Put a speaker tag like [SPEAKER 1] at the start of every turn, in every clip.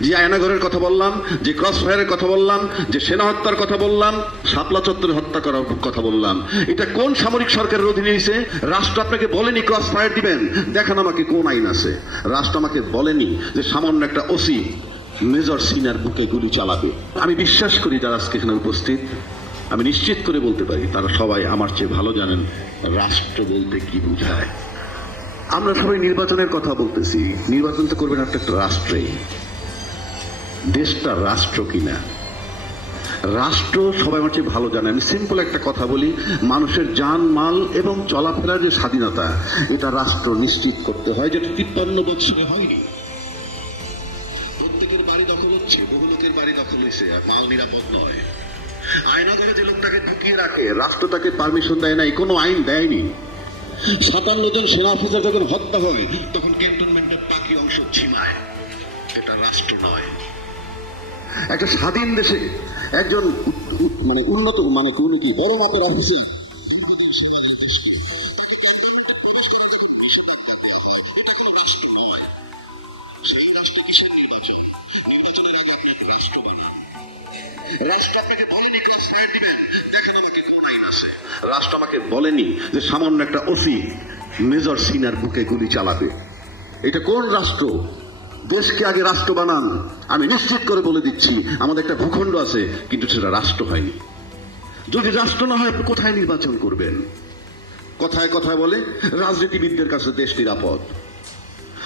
[SPEAKER 1] যে আয়নাগরের কথা বললাম, যে ক্রস ফায়ারের কথা বললাম, যে সেনা হত্যার কথা বললাম, শাপলা চত্বরে হত্যা করার কথা বললাম। এটা কোন সামরিক সরকারের অধীনে এসে রাষ্ট্র আপনাকে বলেনি ক্রস ফায়ার দিবেন? দেখান আমাকে কোন আইন আছে। রাষ্ট্র আমাকে বলেনি যে সামান্য একটা ওসি মেজর সিনার বুকে গুলি চালাবে। আমি বিশ্বাস করি যারা আজকে এখানে উপস্থিত, আমি নিশ্চিত করে বলতে পারি, তারা সবাই আমার চেয়ে ভালো জানেন রাষ্ট্র বলতে কি বোঝায়। আমরা সবাই নির্বাচনের কথা বলতেছি। নির্বাচন তো করবেন একটা রাষ্ট্রেই। দেশটা রাষ্ট্র কিনা? রাষ্ট্র সবাই আমার ভালো জানে। আমি সিম্পল একটা কথা বলি, মানুষের যান মাল এবং চলাফেরার যে স্বাধীনতা, এটা রাষ্ট্র নিশ্চিত করতে হয়, যেটা তিপ্পান্ন বছরে হয়নি। প্রত্যেকের বাড়ি দখল হচ্ছে, বহু লোকের বাড়ি দখল হয়েছে মাল নিরাপদ নয়। আয়নাঘরে যে লোকটাকে ঢুকিয়ে রাখে, রাষ্ট্র তাকে পারমিশন দেয় নাই, কোনো আইন দেয়নি। সাতান্ন জন সেনা অফিসার যখন হত্যা হয়, তখন ক্যান্টনমেন্টের বাকি অংশ ঝিমায় এটা রাষ্ট্র নয়। একটা স্বাধীন দেশে একজন মানে উন্নত মানে কোন কি বড় মাপের অফিসে রাষ্ট্রে আমাকে আমাকে বলেনি যে সামান্য একটা ওসি, মেজর সিনার বুকে গুলি চালাবে। এটা কোন রাষ্ট্র? দেশকে আগে রাষ্ট্র বানান। আমি নিশ্চিত করে বলে দিচ্ছি, আমাদের একটা ভূখণ্ড আছে, কিন্তু সেটা রাষ্ট্র হয়নি। যদি রাষ্ট্র না হয়, আপনি কোথায় নির্বাচন করবেন? কথায় কথায় বলে, রাজনীতিবিদদের কাছে দেশ নিরাপদ।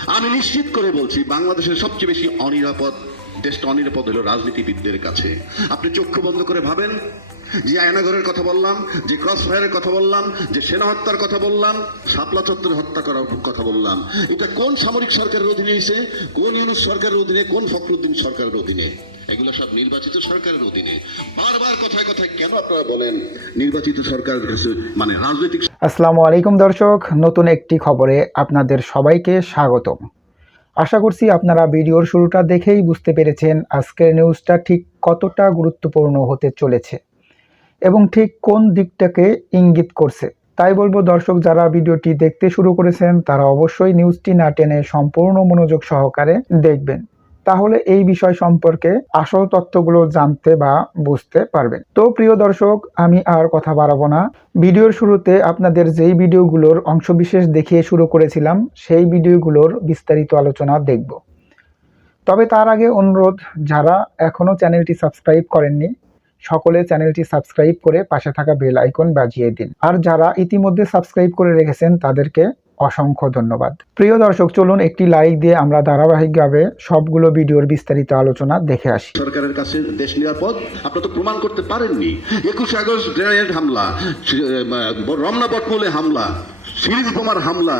[SPEAKER 1] আমি নিশ্চিত করে বলছি, বাংলাদেশের সবচেয়ে বেশি অনিরাপদ, দেশটা অনিরাপদ হলো রাজনীতিবিদদের কাছে। আপনি চক্ষু বন্ধ করে ভাবেন যে আয়নাগরের কথা বললাম, যে ক্রস ফায়ারের কথা বললাম, যে সেনা হত্যার কথা বললাম, শাপলা চত্বরে হত্যা করার কথা বললাম। এটা কোন সামরিক সরকারের অধীনে এসে, কোন ইউনুস সরকারের অধীনে, কোন ফখরুদ্দিন সরকারের অধীনে? এগুলো সব নির্বাচিত সরকারের অধীনে। বারবার কথায় কথায় কেন আপনারা বলেন নির্বাচিত সরকারের মানে রাজনৈতিক
[SPEAKER 2] আসসালামু আলাইকুম দর্শক, নতুন একটি খবরে আপনাদের সবাইকে স্বাগতম। আশা করছি আপনারা ভিডিওর শুরুটা দেখেই বুঝতে পেরেছেন আজকের নিউজটা ঠিক কতটা গুরুত্বপূর্ণ হতে চলেছে। এবং ঠিক কোন দিকটাকে ইঙ্গিত করছে। তাই বলব দর্শক, যারা ভিডিওটি দেখতে শুরু করেছেন, তারা অবশ্যই নিউজটি না টেনে সম্পূর্ণ মনোযোগ সহকারে দেখবেন। তাহলে এই বিষয় সম্পর্কে আসল তথ্যগুলো জানতে বা বুঝতে পারবেন। তো প্রিয় দর্শক, আমি আর কথা বাড়াবো না। ভিডিওর শুরুতে আপনাদের যেই ভিডিওগুলোর অংশবিশেষ দেখিয়ে শুরু করেছিলাম, সেই ভিডিওগুলোর বিস্তারিত আলোচনা দেখব। তবে তার আগে অনুরোধ, যারা এখনও চ্যানেলটি সাবস্ক্রাইব করেননি সকলে চ্যানেলটি সাবস্ক্রাইব করে পাশে থাকা বেল আইকন বাজিয়ে দিন। আর যারা ইতিমধ্যে সাবস্ক্রাইব করে রেখেছেন, তাদেরকে অসংখ্য ধন্যবাদ। প্রিয় দর্শক, চলুন একটি লাইক দিয়ে আমরা ধারাবাহিকভাবে সবগুলো ভিডিওর বিস্তারিত আলোচনা দেখে আসি।
[SPEAKER 1] সরকারের কাছে দেশ নিরাপদ আপনারা তো প্রমাণ করতে পারেননি। একুশে আগস্ট গ্রেনেড হামলা রমনা বটমূলে হামলা বোমার হামলা।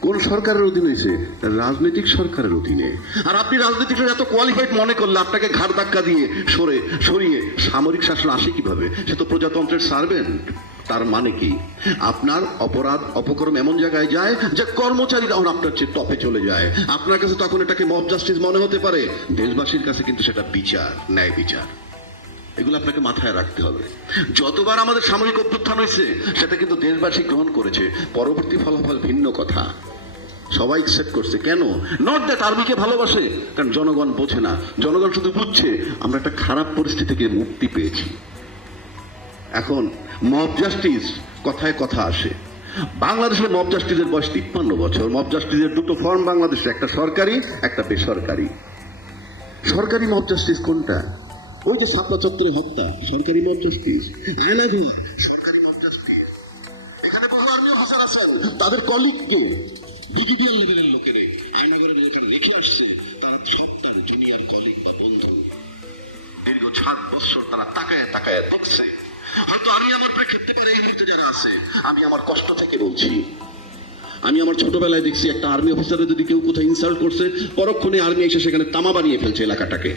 [SPEAKER 1] কোন সরকারের অধীনে হয়েছে রাজনৈতিক সরকারের অধীনে। আর আপনি রাজনৈতিক এত কোয়ালিফাইড মনে করলে আপনাকে ঘাড় ধাক্কা দিয়ে সরে, সরিয়ে সামরিক শাসন আসে কীভাবে? সে তো প্রজাতন্ত্রের সার্ভেন্ট তার মানে কি? আপনার অপরাধ অপকর্ম এমন জায়গায় যায় যে কর্মচারী তখন আপনার চেয়ে টপে চলে যায়। আপনার কাছে তখন এটাকে মব জাস্টিস মনে হতে পারে। দেশবাসীর কাছে কিন্তু সেটা বিচার, ন্যায় বিচার। এগুলো আপনাকে মাথায় রাখতে হবে। যতবার আমাদের সামরিক অভ্যুত্থান হয়েছে, সেটা কিন্তু দেশবাসী গ্রহণ করেছে। পরবর্তী ফলাফল ভিন্ন কথা। সবাই সেট করছে। কেন? নট দ্যাট আর্মিকে ভালোবাসে, কারণ জনগণ বোঝে না। জনগণ শুধু বুঝছে, আমরা একটা খারাপ পরিস্থিতি থেকে মুক্তি পেয়েছি। এখন মব জাস্টিস কথায় কথা আসে। বাংলাদেশের মব জাস্টিসের বয়স তিপ্পান্ন বছর। মব জাস্টিসের দুটো ফর্ম বাংলাদেশে, একটা সরকারি, একটা বেসরকারি। সরকারি মব জাস্টিস কোনটা? ওই যে সাপলা চত্বরে হত্যা সরকারি মব জাস্টিস এলাধুয়া সরকারি মব এখানে বহু আর্মি অফিসার আছেন। তাদের কলিগকে ব্রিগেডিয়ার লেভেলের লোকেরে আইনগরে যেখানে রেখে আসছে। তারা সব তার জুনিয়র কলিগ বা বন্ধু। দীর্ঘ সাত বছর তারা তাকায় তাকায় দেখছে। হয়তো আমি আমার প্রেক্ষিতে পারে এই মুহূর্তে যারা আছে। আমি আমার কষ্ট থেকে বলছি। আমি আমার ছোটবেলায় দেখছি একটা আর্মি অফিসারে যদি কেউ কোথাও ইনসাল্ট করছে পরক্ষণে আর্মি এসে সেখানে তামা বানিয়ে ফেলছে এলাকাটাকে।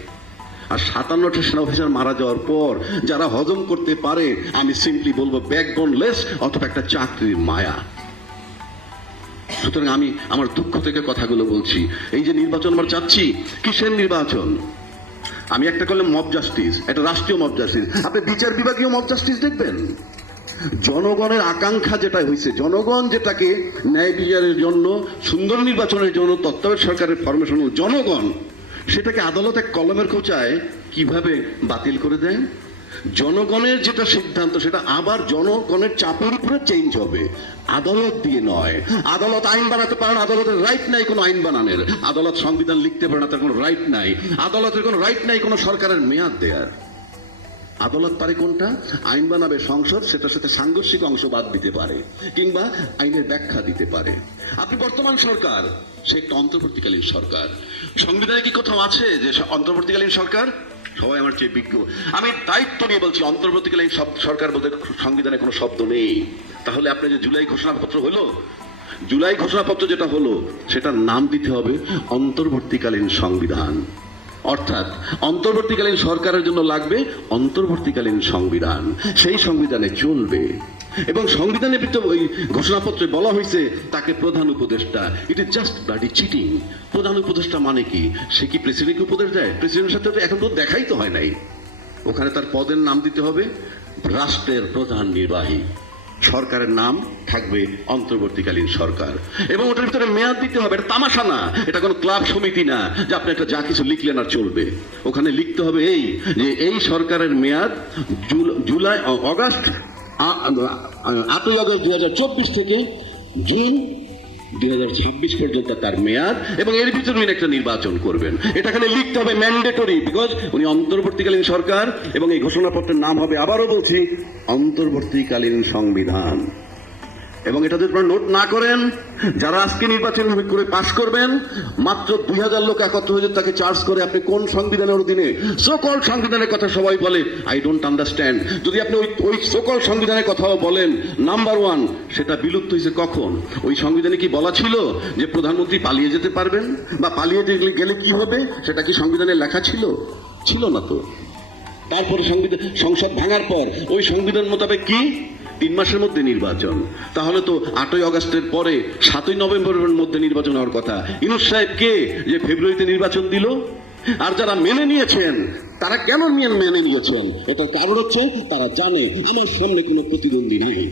[SPEAKER 1] আর সাতান্নটা সেনা অফিসার মারা যাওয়ার পর যারা হজম করতে পারে, আমি সিম্পলি বলব ব্যাকবোন লেস অথবা একটা চাকরির মায়া। সুতরাং আমি আমার দুঃখ থেকে কথাগুলো বলছি। এই যে নির্বাচন আমরা চাচ্ছি, কিসের নির্বাচন? আমি একটা করলাম মব জাস্টিস একটা রাষ্ট্রীয় মব জাস্টিস আপনি বিচার বিভাগীয় মব জাস্টিস দেখবেন? জনগণের আকাঙ্ক্ষা যেটা হয়েছে জনগণ যেটাকে ন্যায় বিচারের জন্য, সুন্দর নির্বাচনের জন্য, তত্ত্বাবধায়ক সরকারের ফরমেশন জনগণ। সেটাকে আদালত এক কলমের খোঁচায় কীভাবে বাতিল করে দেন জনগণের যেটা সিদ্ধান্ত, সেটা আবার জনগণের চাপের উপরে চেঞ্জ হবে। আদালত দিয়ে নয়। আদালত আইন বানাতে পারে না, আদালতের রাইট নাই কোনো আইন বানানের। আদালত সংবিধান লিখতে পারে না, তার কোনো রাইট নাই। আদালতের কোনো রাইট নাই কোনো সরকারের মেয়াদ দেয়ার। আদালত পারে কোনটা? আইন বানাবে সংসদ, সেটার সাথে সাংঘর্ষিক অংশ বাদ দিতে পারে, কিংবা আইনের ব্যাখ্যা দিতে পারে। আপনি বর্তমান সরকার, সে একটা অন্তর্বর্তীকালীন সরকার। সংবিধানে কি কোথাও আছে যে অন্তর্বর্তীকালীন সরকার? সবাই আমার চেয়ে বিজ্ঞ। আমি দায়িত্ব নিয়ে বলছি, অন্তর্বর্তীকালীন সরকার বলতে সংবিধানে কোনো শব্দ নেই। তাহলে আপনি যে জুলাই ঘোষণাপত্র হলো? জুলাই ঘোষণাপত্র যেটা হলো, সেটার নাম দিতে হবে অন্তর্বর্তীকালীন সংবিধান। অর্থাৎ অন্তর্বর্তীকালীন সরকারের জন্য লাগবে অন্তর্বর্তীকালীন সংবিধান। সেই সংবিধানে চলবে। এবং সংবিধানের ভিতরে ওই ঘোষণাপত্রে বলা হয়েছে, তাকে প্রধান উপদেষ্টা। It is just bloody cheating প্রধান উপদেষ্টা মানে কি? সে কি প্রেসিডেন্টকে উপদেশ দেয়? প্রেসিডেন্টের সাথে তো এখন তো দেখাই তো হয় নাই। ওখানে তার পদের নাম দিতে হবে। রাষ্ট্রের প্রধান নির্বাহী। সরকারের নাম থাকবে অন্তর্বর্তীকালীন সরকার। এবং ওটার ভিতরে মেয়াদ দিতে হবে, এটা তামাশা না। এটা কোনো ক্লাব সমিতি না, যে আপনি একটা যা কিছু লিখলেন আর চলবে। ওখানে লিখতে হবে এই, যে এই সরকারের মেয়াদ জুলাই অগাস্ট আটই আগস্ট দু থেকে জুন দুই হাজার ছাব্বিশ পর্যন্ত তার মেয়াদ এবং এর ভিতরে উনি একটা নির্বাচন করবেন। এটা এখানে লিখতে হবে ম্যান্ডেটরি বিকজ উনি অন্তর্বর্তীকালীন সরকার এবং এই ঘোষণাপত্রের নাম হবে, আবারও বলছি, অন্তর্বর্তীকালীন সংবিধান। এবং এটা যদি নোট না করেন, যারা আজকে নির্বাচন করে পাশ করবেন, মাত্র দুই হাজার লোক একত্র হয়ে তাকে চার্জ করে, আপনি কোন সংবিধানের অধীনে? সকল সংবিধানের কথা সবাই বলে আই ডোন্ট আন্ডারস্ট্যান্ড যদি আপনি ওই ওই সকল সংবিধানের কথাও বলেন নাম্বার ওয়ান সেটা বিলুপ্ত হয়েছে কখন? ওই সংবিধানে কি বলা ছিল যে প্রধানমন্ত্রী পালিয়ে যেতে পারবেন? বা পালিয়ে গেলে কি হবে? সেটা কি সংবিধানে লেখা ছিল? ছিল না তো। তারপরে সংবিধান সংসদ ভাঙার পর, ওই সংবিধান মোতাবেক কি? তিন মাসের মধ্যে নির্বাচন। তাহলে তো আটই আগস্টের পরে সাতই নভেম্বরের মধ্যে নির্বাচন হওয়ার কথা। ইনুস সাহেব কে যে ফেব্রুয়ারিতে নির্বাচন দিল? আর যারা মেনে নিয়েছেন, তারা কেন মেনে নিয়েছেন? এটার কারণ হচ্ছে তারা জানে আমার সামনে কোনো প্রতিদ্বন্দ্বী নেই।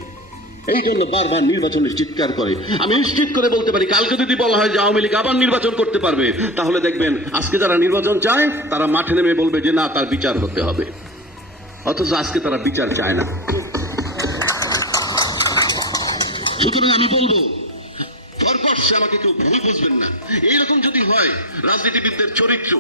[SPEAKER 1] এই জন্য বারবার নির্বাচনের চিৎকার করে। আমি নিশ্চিত করে বলতে পারি, কালকে যদি বলা হয় যে আওয়ামী লীগ আবার নির্বাচন করতে পারবে, তাহলে দেখবেন আজকে যারা নির্বাচন চায়, তারা মাঠে নেমে বলবে যে না, তার বিচার হতে হবে। অথচ আজকে তারা বিচার চায় না। সুতরাং আমি বলব ফরকর্ষে আমাকে কেউ ভুল বুঝবেন না। এইরকম যদি হয় রাজনীতিবিদদের চরিত্র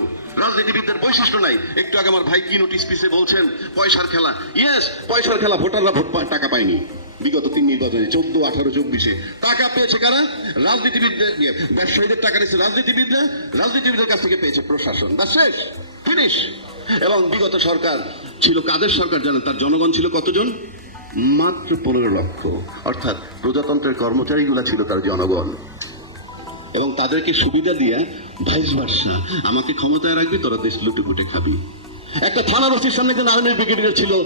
[SPEAKER 1] রাজনীতিবিদদের বৈশিষ্ট্য নাই। একটু আগে আমার ভাই কি নোটিশ পিসে বলছেন পয়সার খেলা। ইয়েস পয়সার খেলা ভোটাররা ভোট টাকা পায়নি। বিগত তিন নির্বাচনে চোদ্দ আঠারো চব্বিশে। টাকা পেয়েছে কারা? রাজনীতিবিদদের ইয়ে, ব্যবসায়ীদের টাকা নিয়েছে রাজনীতিবিদরা। রাজনীতিবিদদের কাছ থেকে পেয়েছে প্রশাসন। বা শেষ ফিনিশ এবং বিগত সরকার ছিল কাদের সরকার জানেন? তার জনগণ ছিল কতজন? মাত্র পনেরো লক্ষ। অর্থাৎ প্রজাতন্ত্রের কর্মচারীগুলা ছিল তার জনগণ। এবং তাদেরকে সুবিধা দিয়া, ভাইস ভার্সা, আমাকে ক্ষমতায় রাখবি, তোরা দেশ লুটে খাবি। একটা থানা ওসির সামনে একজন আর্মির ব্রিগেডিয়ার ছিল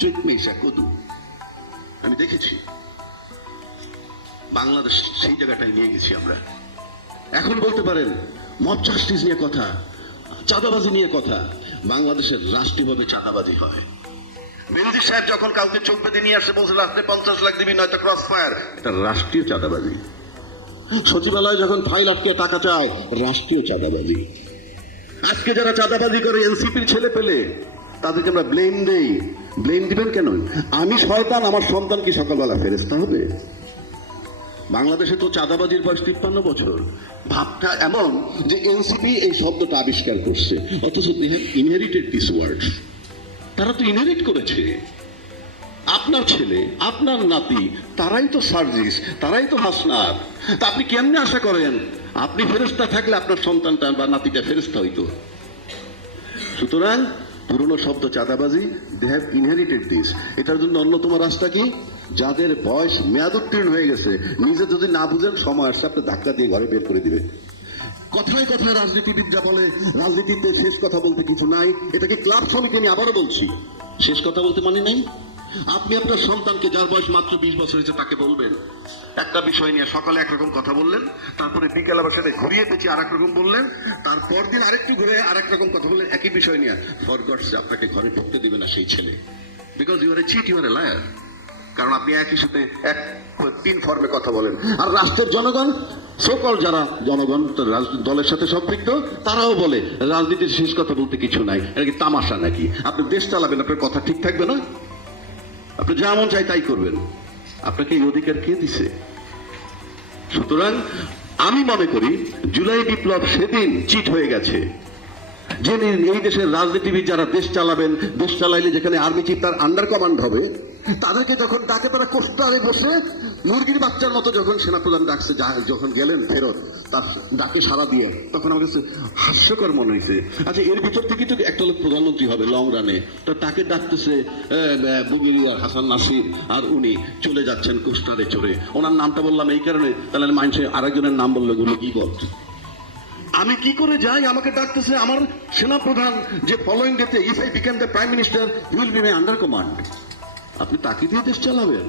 [SPEAKER 1] চৈতমেশা কদু। আমি দেখেছি। বাংলাদেশ, সেই জায়গাটায় নিয়ে গেছি আমরা। এখন বলতে পারেন মব জাস্টিস নিয়ে কথা, চাঁদাবাজি নিয়ে কথা, বাংলাদেশের রাষ্ট্রীয়ভাবে চাঁদাবাজি হয়। বেনজির সাহেব যখন কাউকে চোখ বেঁধে নিয়ে আসে বলছে রাত্রে পঞ্চাশ লাখ দিবি নয়তো ক্রস ফায়ার এটা রাষ্ট্রীয় চাঁদাবাজি। সচিবালয় যখন ফাইল আটকে টাকা চায় রাষ্ট্রীয় চাঁদাবাজি। আজকে যারা চাঁদাবাজি করে এনসিপির ছেলে পেলে তাদেরকে আমরা ব্লেম দেই। ব্লেম দিবেন কেন? আমি শয়তান আমার সন্তান কি সকালবেলা ফেরেস্তা হবে? বাংলাদেশে তো চাঁদাবাজির বয়স তিপ্পান্ন বছর। ভাবটা এমন যে এনসিপি এই শব্দটা আবিষ্কার করছে। অথচ they have inherited this word তারা তো ইনহেরিট করেছে। আপনার ছেলে, আপনার নাতি, তারাই তো সার্জিস, তারাই তো হাসনার তা আপনি কেমনে আশা করেন? আপনি ফেরেস্তা থাকলে আপনার সন্তানটা বা নাতিটা ফেরেস্তা হইতো। সুতরাং পুরনো শব্দ চাঁদাবাজি দে হ্যাভ ইনহেরিটেড দিস এটার জন্য অন্যতম রাস্তা কি? যাদের বয়স মেয়াদ উত্তীর্ণ হয়ে গেছে, নিজে যদি না বুঝেন, সময় আসছে, আপনি ধাক্কা দিয়ে ঘরে বের করে দিবে কথায় কথায় রাজনীতিবিদ যা বলে, রাজনীতিতে শেষ কথা বলতে কিছু নাই। এটাকে ক্লাব সমিতি আমি আবারও বলছি। শেষ কথা বলতে মানে নাই? আপনি আপনার সন্তানকে যার বয়স মাত্র বিশ বছর হয়েছে তাকে বলবেন। একটা বিষয় নিয়ে সকালে একরকম কথা বললেন, তারপরে বিকেল আবার সাথে ঘুরিয়ে পেঁচে আর রকম বললেন, তারপর দিন আরেকটু ঘুরে আরেক রকম কথা বললেন, একই বিষয় নিয়ে। ফর গডস আপনাকে ঘরে ঢুকতে দেবে না সেই ছেলে। Because you are a cheat you are a liar কারণ আপনি একই সাথে এক, তিন ফর্মে কথা বলেন। আর রাষ্ট্রের জনগণ সকল যারা জনগণ দলের সাথে সম্পৃক্ত, তারাও বলে, রাজনীতির শেষ কথা বলতে কিছু নাই, এটা কি তামাশা নাকি? আপনি দেশ চালাবেন, আপনার কথা ঠিক থাকবে না? আপনি যেমন চাই তাই করবেন। আপনাকে এই অধিকার কে দিছে? সুতরাং আমি মনে করি, জুলাই বিপ্লব সেদিন চিট হয়ে গেছে। যে এই দেশের রাজনীতিবিদ যারা দেশ চালাবেন, দেশ চালাইলে যেখানে আর্মি চিফ তার আন্ডার কমান্ড হবে, তাদেরকে যখন ডাকে তারা কোস্টারে বসে, মুরগির বাচ্চার মতো যখন সেনাপ্রধান ডাকছে যখন গেলেন ফেরত, তার ডাকে সারা দিয়ে, তখন আমার কাছে হাস্যকর মনে হয়েছে। আচ্ছা এর ভিতর থেকে তো একটা লোক প্রধানমন্ত্রী হবে লং রানে তো তাকে ডাকতেছে বুগুলিয়ার হাসান নাসির আর উনি চলে যাচ্ছেন কোস্টারে চড়ে। ওনার নামটা বললাম এই কারণে, তাহলে মানুষের আরেকজনের নাম বললগুলো কি বলছে আমি কি করে যাই? আমাকে ডাকতেছে আমার সেনাপ্রধান যে ফলোইং ডেতে if I became the prime minister will be my under command আপনি তাকে দিয়ে দেশ চালাবেন।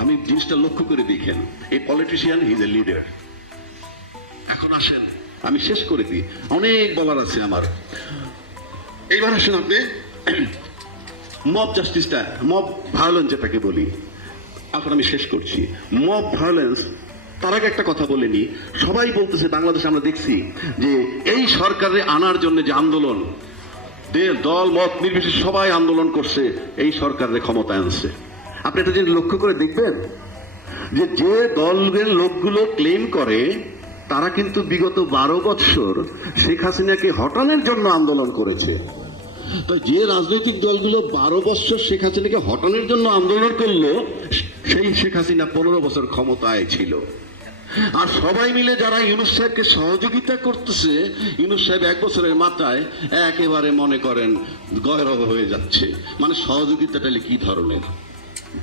[SPEAKER 1] আমি জিনিসটা লক্ষ্য করে দেখেন। এই পলিটিশিয়ান হিজ এ লিডার এখন আসেন, আমি শেষ করে দিই। অনেক বলার আছে আমার। এইবার আসেন আপনি। মব জাস্টিসটা মব ভায়োলেন্স যেটাকে বলি। এখন আমি শেষ করছি। মব ভায়োলেন্স তার আগে একটা কথা বলিনি সবাই বলতেছে, বাংলাদেশে আমরা দেখছি যে এই সরকারে আনার জন্য যে আন্দোলন দল, মত নির্বিশেষে সবাই আন্দোলন করছে, এই সরকারের ক্ষমতায় আনছে। আপনি এটা যদি লক্ষ্য করে দেখবেন যে যে দলের লোকগুলো ক্লেম করে, তারা কিন্তু বিগত বারো বৎসর শেখ হাসিনাকে হটানোর জন্য আন্দোলন করেছে। তো যে রাজনৈতিক দলগুলো বারো বছর শেখ হাসিনাকে হটানোর জন্য আন্দোলন করল, সেই শেখ হাসিনা পনেরো বছর ক্ষমতায় ছিল। আর সবাই মিলে যারা ইউনুস সাহেবকে সহযোগিতা করতেছে, ইউনুস সাহেব এক বছরের মাথায় একেবারে মনে করেন গয়রব হয়ে যাচ্ছে। মানে সহযোগিতাটা কি ধরনের?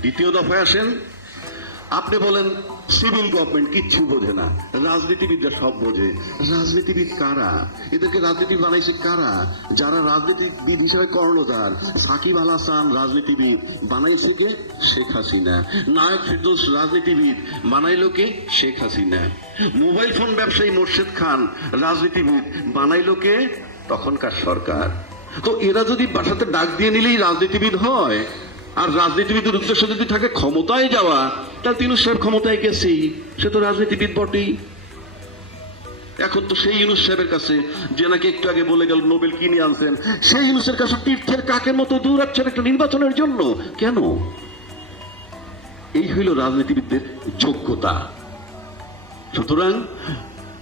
[SPEAKER 1] দ্বিতীয় দফায় আসেন। আপনি বলেন সিভিল গভর্নমেন্ট কিচ্ছু বোঝে না। রাজনীতিবিদরা সব বোঝে। রাজনীতিবিদ কারা? এদেরকে রাজনীতি বানাইছে কারা? যারা রাজনীতিবিদ হিসেবে কর্ণধার, সাকিব আল হাসান রাজনীতিবিদ বানাইছে কে? শেখ হাসিনা। নায়ক ফিরদৌস রাজনীতিবিদ বানাইলো কে? শেখ হাসিনা। মোবাইল ফোন ব্যবসায়ী মোর্শেদ খান রাজনীতিবিদ বানাইলো কে? তখনকার সরকার। তো এরা যদি বাসাতে ডাক দিয়ে নিলেই রাজনীতিবিদ হয়, আর রাজনীতিবিদের উদ্দেশ্য যদি থাকে ক্ষমতায় যাওয়া তাহলে তিনুস সাহেব ক্ষমতায় গেছেই সে তো রাজনীতিবিদ বটেই। এখন তো সেই ইউনুস সাহেবের কাছে, যে নাকি একটু আগে বলে গেল নোবেল কিনে আনছেন, সেই ইউনুসের কাছে তীর্থের কাকের মতো দৌড়াচ্ছেন একটা নির্বাচনের জন্য। কেন? এই হইল রাজনীতিবিদদের যোগ্যতা। সুতরাং,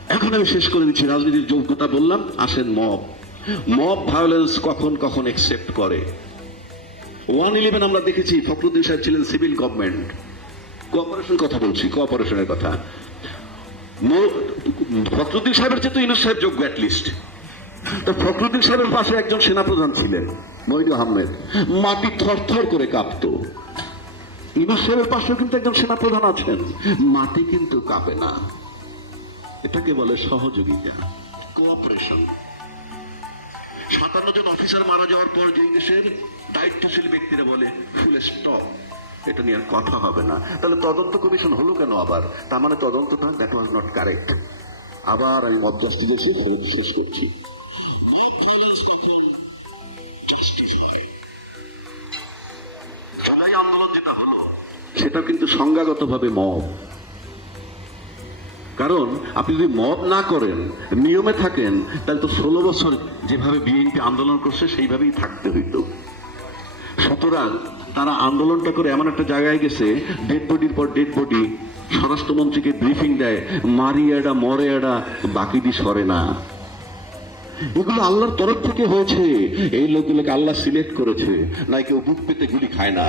[SPEAKER 1] এখন আমি শেষ করে দিচ্ছি রাজনীতির যোগ্যতা বললাম, আসেন মব। মব ভায়োলেন্স কখন কখন একসেপ্ট করে। ওয়ান ইলেভেন আমরা দেখেছি, ফখরুদ্দিন সাহেব ছিলেন সিভিল গভর্নমেন্ট কোঅপারেশন কথা বলছি কোঅপারেশনের কথা। ফখরুদ্দিন সাহেবের চেয়ে তো ইনুস সাহেব যোগ্য অ্যাটলিস্ট তো ফখরুদ্দিন সাহেবের পাশে একজন সেনাপ্রধান ছিলেন মহিদু আহমেদ। মাটি থরথর করে কাঁপতো। ইনুস সাহেবের পাশেও কিন্তু একজন সেনাপ্রধান আছেন। মাটি কিন্তু কাঁপে না। এটাকে বলে সহযোগিতা কোঅপারেশন সাতান্ন জন অফিসার মারা যাওয়ার পর যে দেশের দায়িত্বশীল ব্যক্তিরা বলে, ফুল স্টপ এটা নিয়ে আর কথা হবে না। তাহলে তদন্ত কমিশন হলো কেন আবার? তার মানে তদন্তটা দ্যাট ওয়াজ নট কারেক্ট আবার আমি মধ্যস্থি দেশে ফেরত শেষ করছি। সেটা কিন্তু সংজ্ঞাগতভাবে মব। কারণ আপনি যদি মত না করেন, নিয়মে থাকেন, তাহলে তো ষোলো বছর যেভাবে বিএনপি আন্দোলন করছে, সেইভাবেই থাকতে হইতো। সুতরাং তারা আন্দোলনটা করে এমন একটা জায়গায় গেছে ডেড বডির পর ডেড বডি স্বরাষ্ট্রমন্ত্রীকে ব্রিফিং দেয় মারি এডা মরে এডা বাকি দি সরে না। এগুলো আল্লাহর তরফ থেকে হয়েছে। এই লোকগুলোকে আল্লাহ সিলেক্ট করেছে, না কেউ বুক পেতে গুলি খায় না।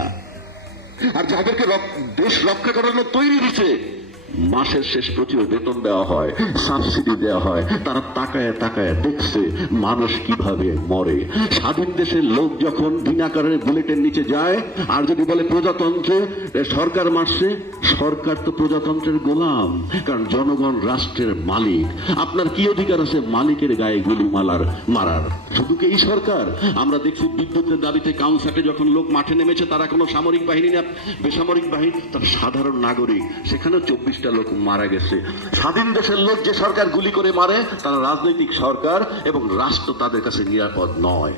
[SPEAKER 1] আর যাদেরকে রক- দেশ রক্ষা করার তৈরি দিচ্ছে মাসের শেষ প্রতিও বেতন দেওয়া হয়, সাবসিডি দেওয়া হয়, তারা তাকায় তাকায় দেখছে মানুষ কীভাবে মরে। স্বাধীন দেশের লোক যখন বিনা কারণে বুলেটের নিচে যায়, আর যদি বলে প্রজাতন্ত্রে সরকার মারছে সরকার তো প্রজাতন্ত্রের গোলাম, কারণ জনগণ রাষ্ট্রের মালিক। আপনার কি অধিকার আছে? মালিকের গায়ে গুলি মালার মারার। শুধু কি এই সরকার? আমরা দেখছি বিদ্যুতের দাবিতে কাউন্সাটে যখন লোক মাঠে নেমেছে, তারা কোনো সামরিক বাহিনী না, বেসামরিক বাহিনী তারা সাধারণ নাগরিক। সেখানেও চব্বিশটা লোক মারা গেছে। স্বাধীন দেশের লোক যে সরকার গুলি করে মারে, তারা রাজনৈতিক সরকার এবং রাষ্ট্র তাদের কাছে নিরাপদ নয়।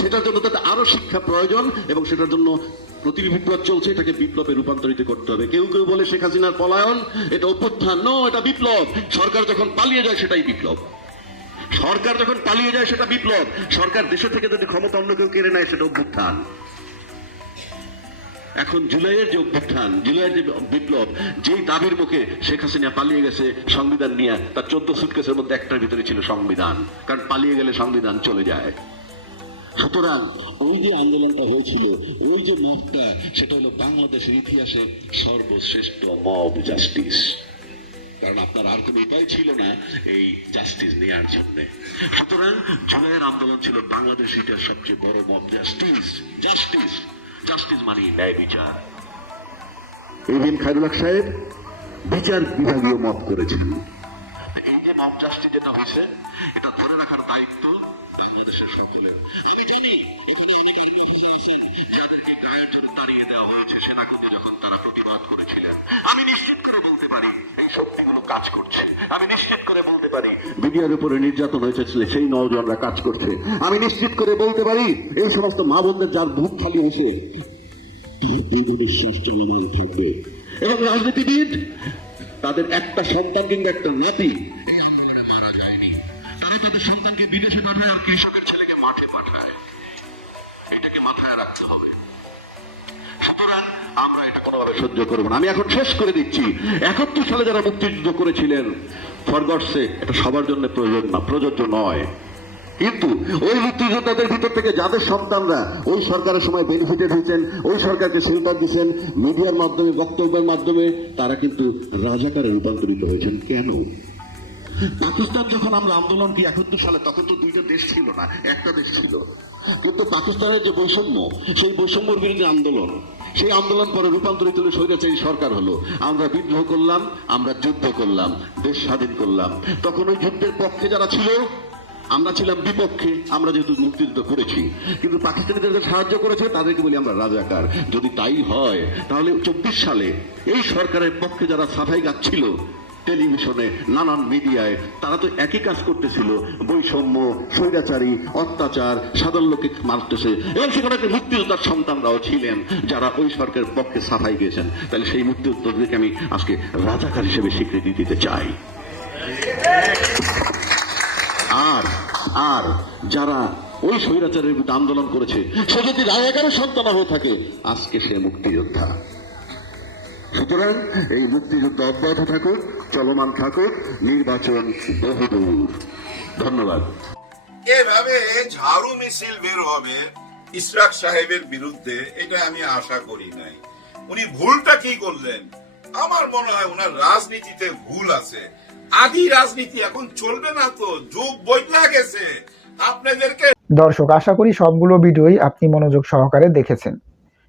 [SPEAKER 1] সেটার জন্য তাদের আরও শিক্ষা প্রয়োজন এবং সেটার জন্য প্রতিটি বিপ্লব চলছে, এটাকে বিপ্লবে রূপান্তরিত করতে হবে। কেউ কেউ বলে শেখ হাসিনার পলায়ন, এটা অভ্যুত্থান। নো এটা বিপ্লব। সরকার যখন পালিয়ে যায়, সেটাই বিপ্লব। সরকার যখন পালিয়ে যায়, সেটা বিপ্লব। সরকার দেশে থেকে যদি ক্ষমতা অন্য কেউ কেড়ে নেয়, সেটা অভ্যুত্থান। এখন জুলাইয়ের যে অভ্যুত্থান, জুলাইয়ের যে বিপ্লব, যেই দাবির মুখে শেখ হাসিনা পালিয়ে গেছে সংবিধান নিয়ে, তার চোদ্দ সুটকেসের মধ্যে একটার ভিতরে ছিল সংবিধান। কারণ পালিয়ে গেলে সংবিধান চলে যায়। সুতরাং ওই যে আন্দোলনটা হয়েছিল ওই যে মবটা সেটা হলো বাংলাদেশের ইতিহাসে সর্বশ্রেষ্ঠ মব জাস্টিস কারণ আপনার আর কোনো উপায় ছিল না এই জাস্টিস নেওয়ার জন্য। সুতরাং জুলাইয়ের আন্দোলন ছিল বাংলাদেশ ইতিহাস সবচেয়ে বড় মব জাস্টিস জাস্টিস জাস্টিস মানে ন্যায় বিচার। এভিন খায়রুল্লাহ সাহেব বিচার বিভাগীয় মত করেছেন এই যে মব জাস্টিস যেটা হয়েছে এটা ধরে রাখার দায়িত্ব বাংলাদেশের সকলের। আমি জানি এখানে অনেকের আছেন, যাদেরকে গায়ের জন্য তাড়িয়ে দেওয়া হয়েছে যখন তারা প্রতিবাদ করেছিলেন। আমি নিশ্চিত করে বলতে পারি, এই শক্তিগুলো কাজ করছে। আমি নিশ্চিত করে বলতে পারি, মিডিয়ার উপরে নির্যাতন হয়েছে সেই নওজনরা কাজ করছে। আমি নিশ্চিত করে বলতে পারি, এই সমস্ত মা বোনদের যার বুক খালি চলমান থাকবে। এবং রাজনীতিবিদ, তাদের একটা সন্তান কিংবা একটা নাতি বিদেশে পাঠায় আর কৃষকের ছেলেকে মাঠে পাঠায়। এটাকে মাথায় রাখতে হবে। সহ্য করব না। আমি এখন শেষ করে দিচ্ছি। সালে যারা মুক্তিযুদ্ধ করেছিলেন এটা সবার জন্য প্রয়োজন না, প্রযোজ্য নয়। কিন্তু ওই মুক্তিযোদ্ধাদের ভিতর থেকে যাদের সন্তানরা ওই সরকারের সময় বেনিফিটেড হয়েছেন, ওই সরকারকে দিচ্ছেন মিডিয়ার মাধ্যমে, বক্তব্যের মাধ্যমে, তারা কিন্তু রাজাকারে রূপান্তরিত হয়েছেন। কেন? পাকিস্তান যখন আমরা আন্দোলন কি একাত্তর সালে, তখন তো দুইটা দেশ ছিল না, একটা দেশ ছিল। কিন্তু পাকিস্তানের যে বৈষম্য, সেই বৈষম্যের বিরুদ্ধে আন্দোলন, সেই আন্দোলন পরে রূপান্তরিত হলে স্বৈরাচারী সরকার হলো। আমরা বিদ্রোহ করলাম, আমরা যুদ্ধ করলাম, দেশ স্বাধীন করলাম। তখন ওই যুদ্ধের পক্ষে যারা ছিল, আমরা ছিলাম বিপক্ষে, আমরা যেহেতু মুক্তিযুদ্ধ করেছি। কিন্তু পাকিস্তানিদের সাহায্য করেছে, তাদেরকে বলি আমরা রাজাকার। যদি তাই হয়, তাহলে চব্বিশ সালে এই সরকারের পক্ষে যারা সাফাই গাচ্ছিল টেলিভিশনে, নানান মিডিয়ায়। তারা তো একই কাজ করতেছিল। বৈষম্য, স্বৈরাচারী, অত্যাচার, সাধারণ লোকে মারতেছে। এবং সেখানে মুক্তিযোদ্ধার সন্তানরাও ছিলেন, যারা ওই সরকারের পক্ষে সাফাই গিয়েছেন। তাহলে সেই মুক্তিযোদ্ধাদেরকে আমি আজকে রাজাকার হিসেবে স্বীকৃতি দিতে চাই। আর আর, যারা ওই স্বৈরাচারের বিরুদ্ধে আন্দোলন করেছে, সে যদি রাজাকারের সন্তান হয়ে থাকে, আজকে সে মুক্তিযোদ্ধা। সুতরাং এই মুক্তিযুদ্ধ অব্যাহত থাকুক। চলমান থাকুক নির্বাচন বহুদূর। ধন্যবাদ।
[SPEAKER 3] এভাবে ঝাড়ু মিছিল বের হবে ইসরাক সাহেবের বিরুদ্ধে এটা আমি আশা করি নাই। উনি ভুলটা কি করলেন? আমার মনে হয় ওনার রাজনীতিতে ভুল আছে। আদি রাজনীতি এখন চলবে না তো যুগ বদলা গেছে। আপনাদেরকে
[SPEAKER 2] দর্শক আশা করি সবগুলো ভিডিওই আপনি মনোযোগ সহকারে দেখেছেন।